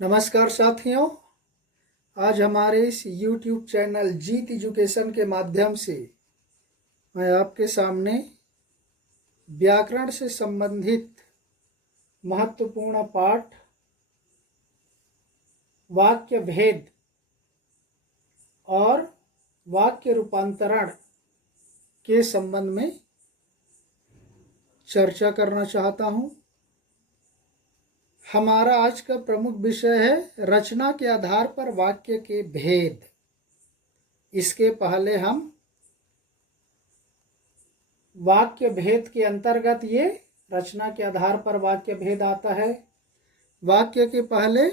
नमस्कार साथियों, आज हमारे इस YouTube चैनल जीत एजुकेशन के माध्यम से मैं आपके सामने व्याकरण से संबंधित महत्वपूर्ण पाठ वाक्य भेद और वाक्य रूपांतरण के संबंध में चर्चा करना चाहता हूँ। हमारा आज का प्रमुख विषय है रचना के आधार पर वाक्य के भेद। इसके पहले हम वाक्य भेद के अंतर्गत ये रचना के आधार पर वाक्य भेद आता है। वाक्य के पहले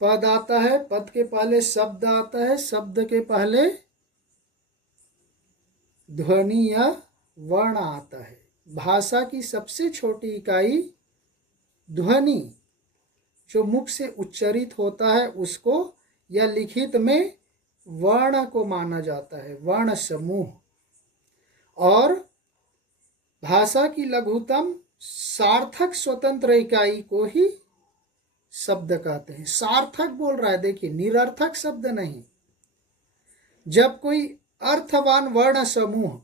पद आता है, पद के पहले शब्द आता है, शब्द के पहले ध्वनि या वर्ण आता है। भाषा की सबसे छोटी इकाई ध्वनि जो मुख से उच्चरित होता है उसको या लिखित में वर्ण को माना जाता है, वर्ण समूह। और भाषा की लघुतम सार्थक स्वतंत्र इकाई को ही शब्द कहते हैं। सार्थक बोल रहा है, देखिए, निरर्थक शब्द नहीं। जब कोई अर्थवान वर्ण समूह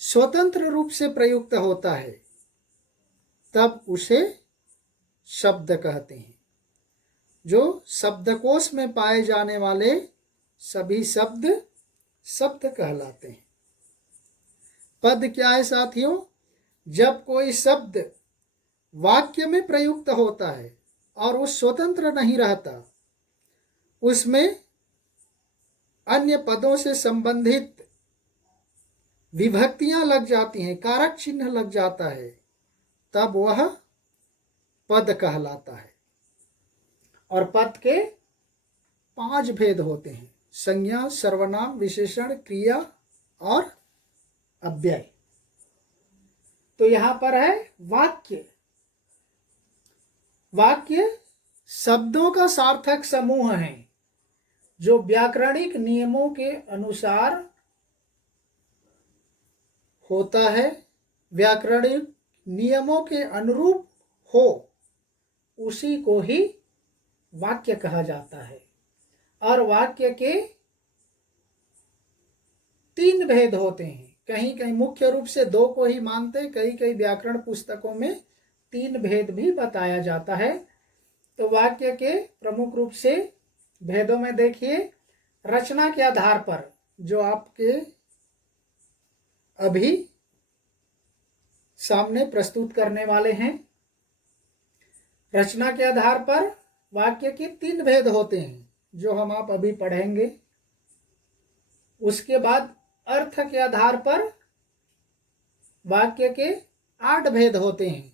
स्वतंत्र रूप से प्रयुक्त होता है तब उसे शब्द कहते हैं। जो शब्दकोश में पाए जाने वाले सभी शब्द शब्द कहलाते हैं। पद क्या है साथियों? जब कोई शब्द वाक्य में प्रयुक्त होता है और वो स्वतंत्र नहीं रहता, उसमें अन्य पदों से संबंधित विभक्तियां लग जाती हैं, कारक चिन्ह लग जाता है, तब वह पद कहलाता है। और पद के 5 भेद होते हैं: संज्ञा, सर्वनाम, विशेषण, क्रिया और अव्यय। तो यहां पर है वाक्य। वाक्य शब्दों का सार्थक समूह है जो व्याकरणिक नियमों के अनुसार होता है, व्याकरणिक नियमों के अनुरूप हो, उसी को ही वाक्य कहा जाता है। और वाक्य के 3 भेद होते हैं। कहीं कहीं मुख्य रूप से 2 को ही मानते, कई कई व्याकरण पुस्तकों में 3 भेद भी बताया जाता है। तो वाक्य के प्रमुख रूप से भेदों में देखिए, रचना के आधार पर जो आपके अभी सामने प्रस्तुत करने वाले हैं। रचना के आधार पर वाक्य के 3 भेद होते हैं जो हम आप अभी पढ़ेंगे। उसके बाद अर्थ के आधार पर वाक्य के 8 भेद होते हैं।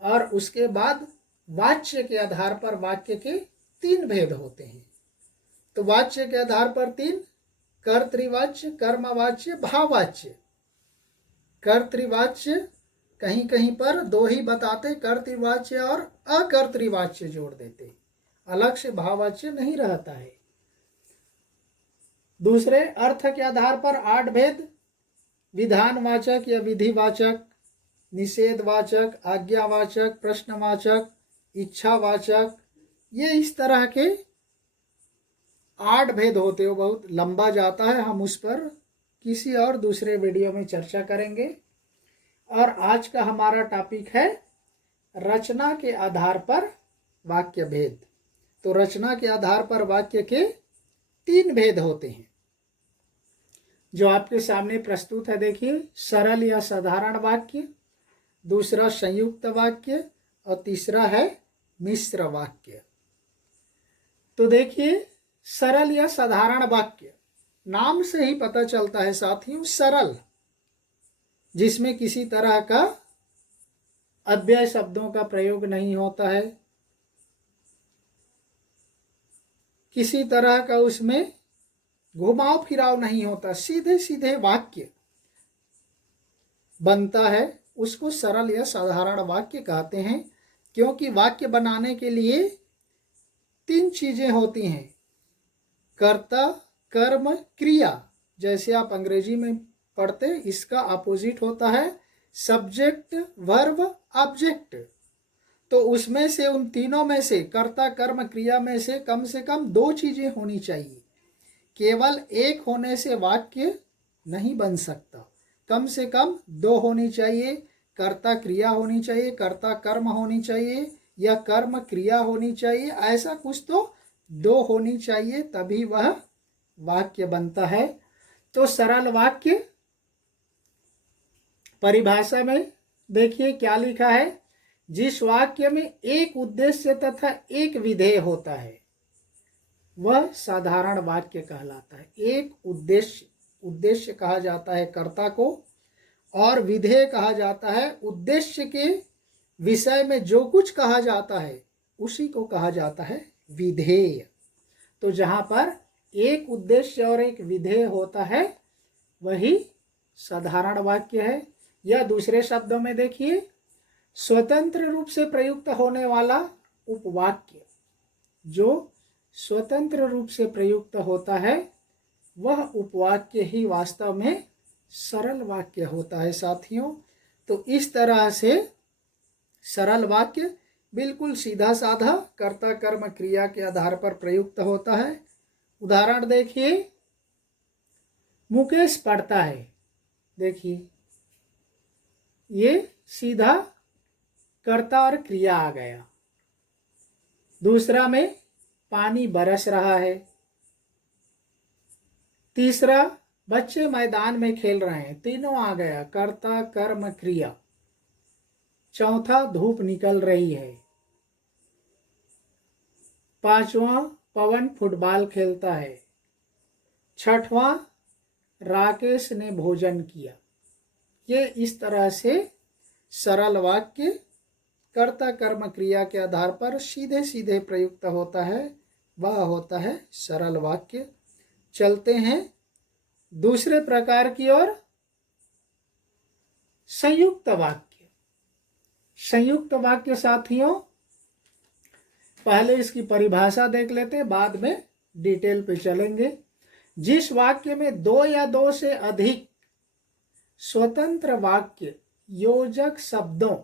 और उसके बाद वाच्य के आधार पर वाक्य के 3 भेद होते हैं। तो वाच्य के आधार पर 3: कर्तृवाच्य, कर्मवाच्य, भाववाच्य। कर्तृवाच्य कहीं कहीं पर 2 ही बताते, कर्तृवाच्य और अकर्तृवाच्य जोड़ देते, अलग से भाववाच्य नहीं रहता है। दूसरे, अर्थ के आधार पर 8 भेद: विधानवाचक या विधिवाचक, निषेधवाचक, आज्ञावाचक, प्रश्नवाचक, इच्छावाचक। ये इस तरह के 8 भेद होते हो। बहुत लंबा जाता है, हम उस पर किसी और दूसरे वीडियो में चर्चा करेंगे। और आज का हमारा टॉपिक है रचना के आधार पर वाक्य भेद। तो रचना के आधार पर वाक्य के 3 भेद होते हैं जो आपके सामने प्रस्तुत है। देखिए, सरल या साधारण वाक्य, दूसरा संयुक्त वाक्य और तीसरा है मिश्र वाक्य। तो देखिए, सरल या साधारण वाक्य, नाम से ही पता चलता है साथियों, सरल, जिसमें किसी तरह का अव्यय शब्दों का प्रयोग नहीं होता है, किसी तरह का उसमें घुमाव फिराव नहीं होता, सीधे सीधे वाक्य बनता है। उसको सरल या साधारण वाक्य कहते हैं। क्योंकि वाक्य बनाने के लिए 3 चीजें होती हैं: कर्ता, कर्म, क्रिया। जैसे आप अंग्रेजी में पढ़ते, इसका अपोजिट होता है सब्जेक्ट, वर्ब, ऑब्जेक्ट। तो उसमें से, उन तीनों में से, कर्ता कर्म क्रिया में से कम दो चीजें होनी चाहिए। केवल एक होने से वाक्य नहीं बन सकता, कम से कम दो होनी चाहिए। कर्ता क्रिया होनी चाहिए, कर्ता कर्म होनी चाहिए, या कर्म क्रिया होनी चाहिए, ऐसा कुछ तो दो होनी चाहिए, तभी वह वाक्य बनता है। तो सरल वाक्य परिभाषा में देखिए क्या लिखा है। जिस वाक्य में एक उद्देश्य तथा एक विधेय होता है वह साधारण वाक्य कहलाता है। एक उद्देश्य कहा जाता है कर्ता को, और विधेय कहा जाता है उद्देश्य के विषय में जो कुछ कहा जाता है उसी को कहा जाता है विधेय। तो जहाँ पर एक उद्देश्य और एक विधेय होता है वही साधारण वाक्य है। या दूसरे शब्दों में देखिए, स्वतंत्र रूप से प्रयुक्त होने वाला उपवाक्य, जो स्वतंत्र रूप से प्रयुक्त होता है वह उपवाक्य ही वास्तव में सरल वाक्य होता है साथियों। तो इस तरह से सरल वाक्य बिल्कुल सीधा साधा कर्ता कर्म क्रिया के आधार पर प्रयुक्त होता है। उदाहरण देखिए, मुकेश पढ़ता है। देखिए ये सीधा कर्ता और क्रिया आ गया। दूसरा में पानी बरस रहा है। तीसरा बच्चे मैदान में खेल रहे हैं, तीनों आ गया कर्ता कर्म क्रिया। चौथा धूप निकल रही है। पांचवा पवन फुटबॉल खेलता है। छठवां राकेश ने भोजन किया। ये इस तरह से सरल वाक्य कर्ता कर्म क्रिया के आधार पर सीधे सीधे प्रयुक्त होता है, वह होता है सरल वाक्य। चलते हैं दूसरे प्रकार की ओर, संयुक्त वाक्य। संयुक्त वाक्य साथियों, पहले इसकी परिभाषा देख लेते हैं, बाद में डिटेल पे चलेंगे। जिस वाक्य में दो या दो से अधिक स्वतंत्र वाक्य योजक शब्दों,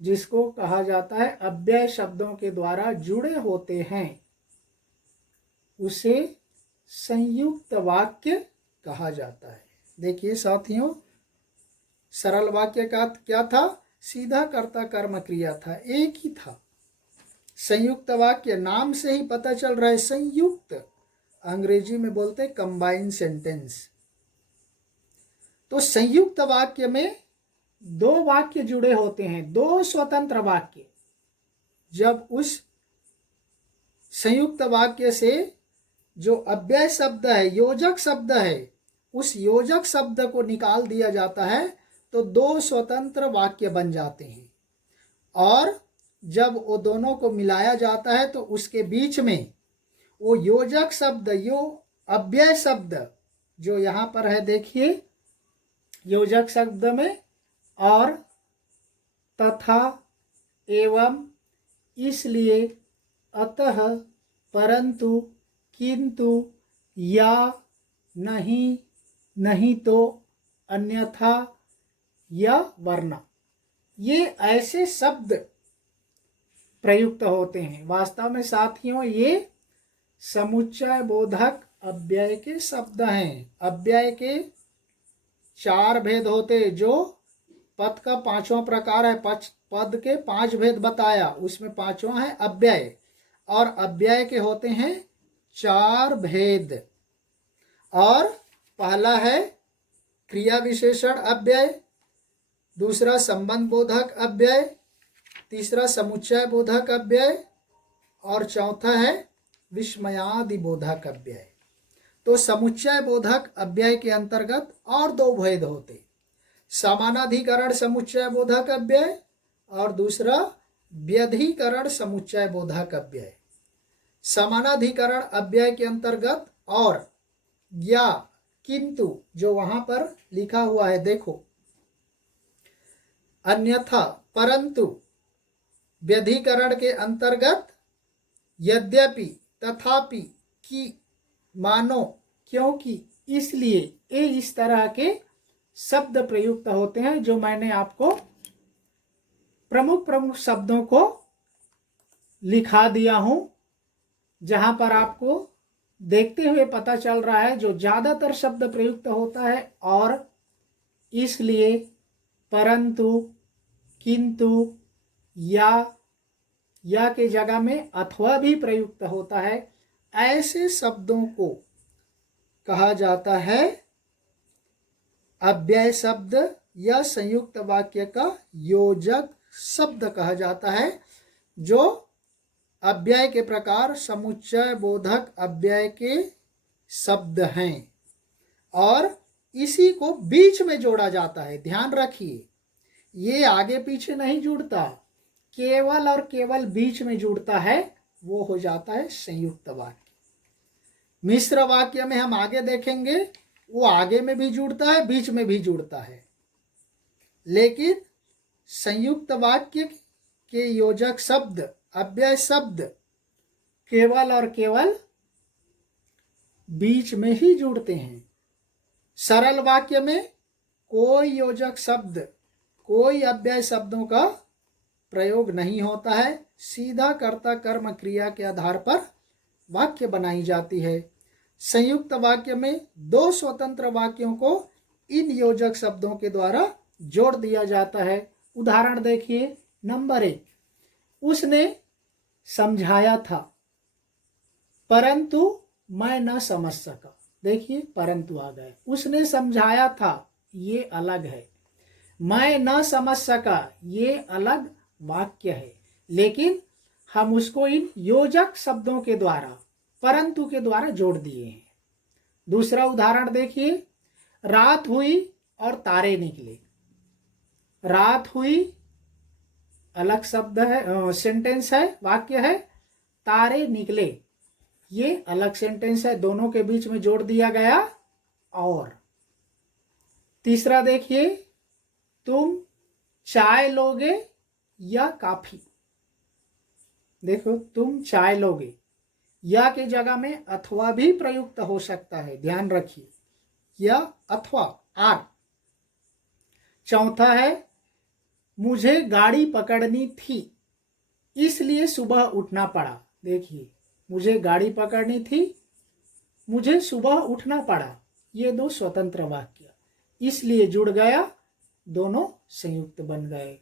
जिसको कहा जाता है अव्यय शब्दों के द्वारा जुड़े होते हैं, उसे संयुक्त वाक्य कहा जाता है। देखिए साथियों, सरल वाक्य का क्या था? सीधा कर्ता कर्म क्रिया था, एक ही था। संयुक्त वाक्य नाम से ही पता चल रहा है संयुक्त, अंग्रेजी में बोलते हैं कंबाइंड सेंटेंस। तो संयुक्त वाक्य में दो वाक्य जुड़े होते हैं, दो स्वतंत्र वाक्य। जब उस संयुक्त वाक्य से जो अव्यय शब्द है, योजक शब्द है, उस योजक शब्द को निकाल दिया जाता है तो दो स्वतंत्र वाक्य बन जाते हैं। और जब वो दोनों को मिलाया जाता है तो उसके बीच में वो योजक शब्द, यो अव्यय शब्द जो यहाँ पर है, देखिए योजक शब्द में और, तथा, एवं, इसलिए, अतः, परंतु, किंतु, या, नहीं, नहीं तो, अन्यथा, या वरना, ये ऐसे शब्द प्रयुक्त होते हैं। वास्तव में साथियों ये समुच्चय बोधक अव्यय के शब्द हैं। अव्यय के चार भेद होते, जो पद का पांचवा प्रकार है। पद के पांच भेद बताया, उसमें पांचवा है अव्यय, और अव्यय के होते हैं चार भेद। और पहला है क्रिया विशेषण अव्यय, दूसरा संबंध बोधक अव्यय, तीसरा समुच्चय बोधक अव्यय, और चौथा है विस्मयादि बोधक अव्यय। तो समुच्चय बोधक अव्यय के अंतर्गत और दो भेद होते, समानाधिकरण समुच्चय बोधक अव्यय और दूसरा व्यधिकरण समुच्चय बोधक अव्यय। समानाधिकरण अव्यय के अंतर्गत और, या, किंतु जो वहां पर लिखा हुआ है देखो, अन्यथा, परंतु। व्यधिकरण के अंतर्गत यद्यपि, तथापि, कि, मानो, क्योंकि, इसलिए, ये इस तरह के शब्द प्रयुक्त होते हैं जो मैंने आपको प्रमुख प्रमुख शब्दों को लिखा दिया हूं, जहां पर आपको देखते हुए पता चल रहा है जो ज्यादातर शब्द प्रयुक्त होता है और इसलिए, परंतु, किंतु, या के जगह में अथवा भी प्रयुक्त होता है। ऐसे शब्दों को कहा जाता है अव्यय शब्द या संयुक्त वाक्य का योजक शब्द कहा जाता है, जो अव्यय के प्रकार समुच्चय बोधक अव्यय के शब्द हैं और इसी को बीच में जोड़ा जाता है। ध्यान रखिए, ये आगे पीछे नहीं जुड़ता, केवल और केवल बीच में जुड़ता है, वो हो जाता है संयुक्त वाक्य। मिश्र वाक्य में हम आगे देखेंगे, वो आगे में भी जुड़ता है, बीच में भी जुड़ता है, लेकिन संयुक्त वाक्य के योजक शब्द, अव्यय शब्द केवल और केवल बीच में ही जुड़ते हैं। सरल वाक्य में कोई योजक शब्द, कोई अव्यय शब्दों का प्रयोग नहीं होता है, सीधा कर्ता कर्म क्रिया के आधार पर वाक्य बनाई जाती है। संयुक्त वाक्य में दो स्वतंत्र वाक्यों को इन योजक शब्दों के द्वारा जोड़ दिया जाता है। उदाहरण देखिए, नंबर 1, उसने समझाया था परंतु मैं न समझ सका। देखिए, परंतु आ गए। उसने समझाया था, ये अलग है। मैं न समझ सका, ये अलग वाक्य है, लेकिन हम उसको इन योजक शब्दों के द्वारा, परंतु के द्वारा जोड़ दिए हैं। दूसरा उदाहरण देखिए, रात हुई और तारे निकले। रात हुई अलग शब्द है, सेंटेंस है, वाक्य है। तारे निकले, ये अलग सेंटेंस है, दोनों के बीच में जोड़ दिया गया। और तीसरा देखिए, तुम चाय लोगे या कॉफी। देखो, तुम चाय लोगे, या के जगह में अथवा भी प्रयुक्त हो सकता है, ध्यान रखिए, या अथवा आर। चौथा है, मुझे गाड़ी पकड़नी थी इसलिए सुबह उठना पड़ा। देखिए, मुझे गाड़ी पकड़नी थी, मुझे सुबह उठना पड़ा, ये दो स्वतंत्र वाक्य इसलिए जुड़ गया, दोनों संयुक्त बन गए।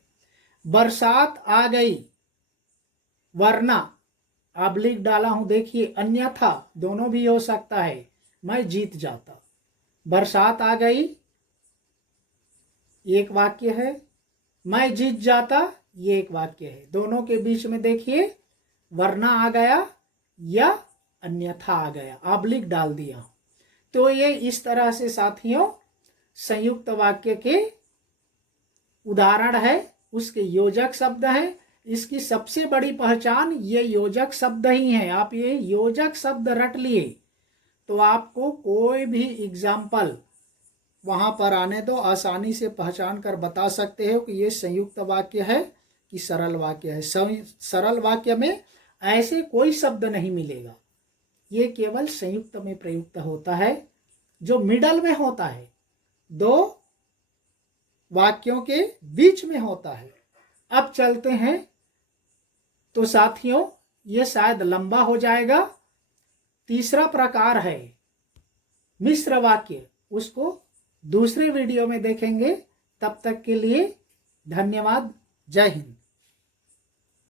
बरसात आ गई, वरना ऑब्लिक डाला हूं, देखिए, अन्यथा दोनों भी हो सकता है, मैं जीत जाता। बरसात आ गई एक वाक्य है, मैं जीत जाता ये एक वाक्य है। दोनों के बीच में देखिए, वरना आ गया या अन्यथा आ गया, ऑब्लिक डाल दिया। तो ये इस तरह से साथियों संयुक्त वाक्य के उदाहरण है, उसके योजक शब्द हैं। इसकी सबसे बड़ी पहचान ये योजक शब्द ही है। आप ये योजक शब्द रट लिए तो आपको कोई भी एग्जाम्पल वहां पर आने दो, आसानी से पहचान कर बता सकते हो कि ये संयुक्त वाक्य है कि सरल वाक्य है। सरल वाक्य में ऐसे कोई शब्द नहीं मिलेगा, ये केवल संयुक्त में प्रयुक्त होता है, जो मिडल में होता है, दो वाक्यों के बीच में होता है। अब चलते हैं, तो साथियों ये शायद लंबा हो जाएगा। तीसरा प्रकार है मिश्र वाक्य, उसको दूसरे वीडियो में देखेंगे। तब तक के लिए धन्यवाद। जय हिंद।